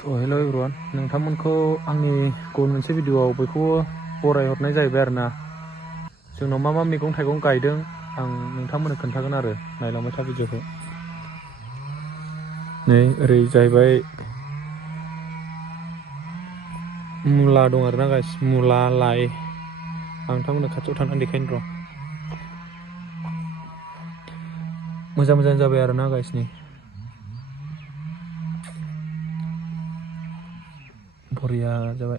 हेल' everyone, नोंथांमोनखौ आंनि गुबुन मोनसे भिडिअआव बयखौबो बरायहरनाय जाहैबाय आरो ना। जोंनाव मा मा मैगं थाइगं गायदों आं नोंथांमोननो खोन्थागोन आरो नायलांबाय था भिडिअखौ। नै ओरै जाहैबाय मुला दं आरोना गाइस, मुला लाइ। आं नोंथांमोननो खाथियाव थांनानै देखायनो र'। मोजां मोजां जाबाय आरोना गाइस नै। बरिया जाबाय।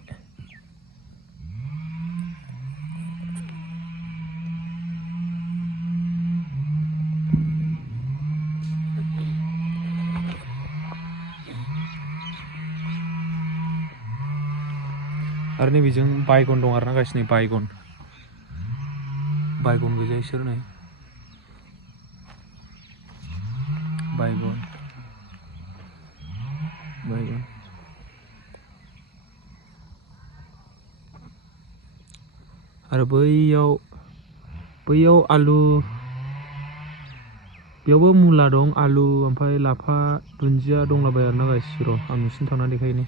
आरो नैबेजों बायगन दं आरोना गाइस, नै बायगन गोजा इसोर नै बायगन। आरो बैयाव आलु, बेयावबो मुला दं, आलु, ओमफ्राय लाफा, दुन्दिया दंलाबायो आरोना गाइस। र' आं नोंसिनो थांना देखायनि।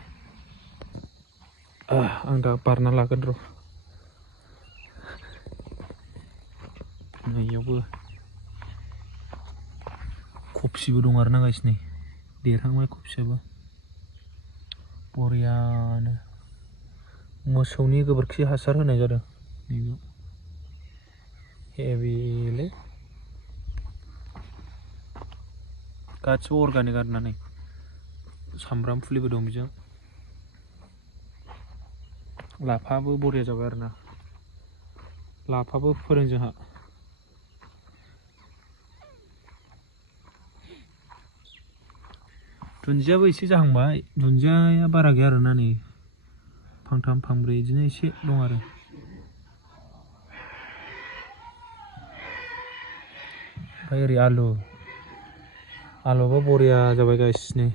आं दा बारना लागोन र'। नैयावबो कफिबो दं आरोना गाइस, नै देरहांबाय कफियाबो बरियानो। मोसौनि गोबोरखि हासार होनाय जादों नैबेयाव। हेभिलै गासिबो अर्गानिक आरोना। नै सामब्राम फुलिबो दं बेजों। लाफाबो बरिया जाबाय आरोना, लाफाबो फोदों जोंहा। दुन्दियाबो एसे जाहांबाय, दुन्दियाया बारा गैया आरोना, नै फांथाम फांब्रै बिदिनो एसे दं आरो। ओमफ्राय ओरै आलुआबो बरिया जाबाय गाइस नै।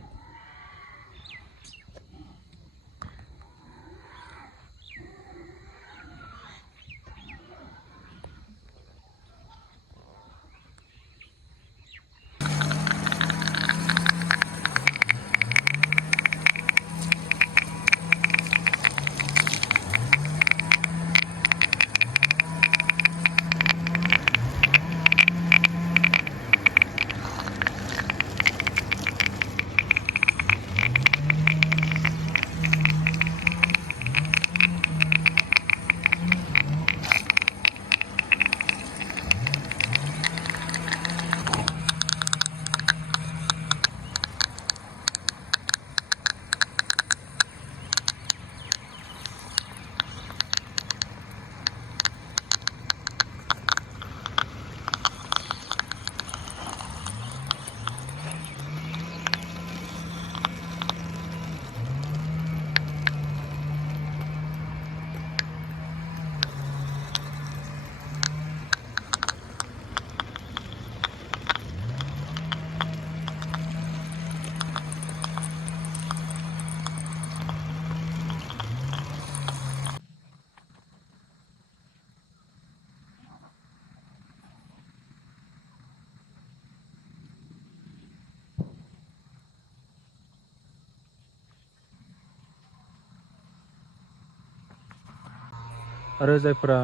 आरो जायफोरा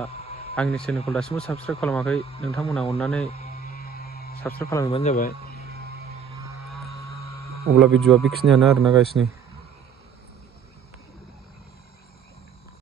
आंनि चेनेलखौ दासिमबो साबस्क्राइब खालामाखै, नोंथांमोना अननानै साबस्क्राइब खालामबानो जाबाय। अब्ला भिडिअआ बेखिनियानो आरोना गाइस नै।